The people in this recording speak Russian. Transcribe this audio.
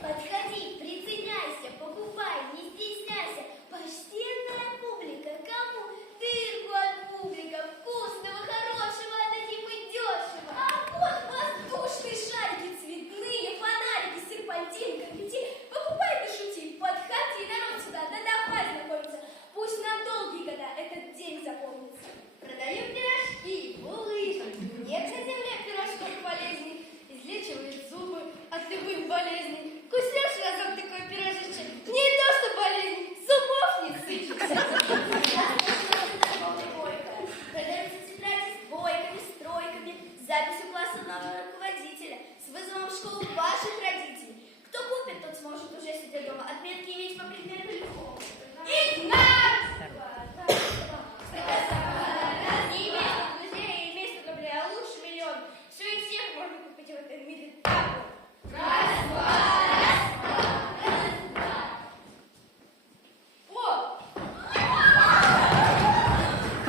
Подходи, присоединяйся, покупай, не стесняйся. Почтенная публика, кому дырку от публика, вкусного, хорошего отдадим и дешево. А вот воздушные шарики, цветные фонарики, серпантин, конфетти. Покупай, не шути, подходи, народ сюда, да давай знакомиться. Пусть на долгие года этот день запомнится. Продаем пирожки, булыжки, нет на земле пирожков полезней. Излечивает зубы от любых болезней. Куснешь разок такой пирожечек, не то что болезнь, зубов не сыщется. Продаются тетради с двойками, с тройками, с записью класса нового руководителя, с вызовом в школу ваших родителей. Кто купит, тот сможет уже сидя дома отметки иметь по предмету легко. Игнат!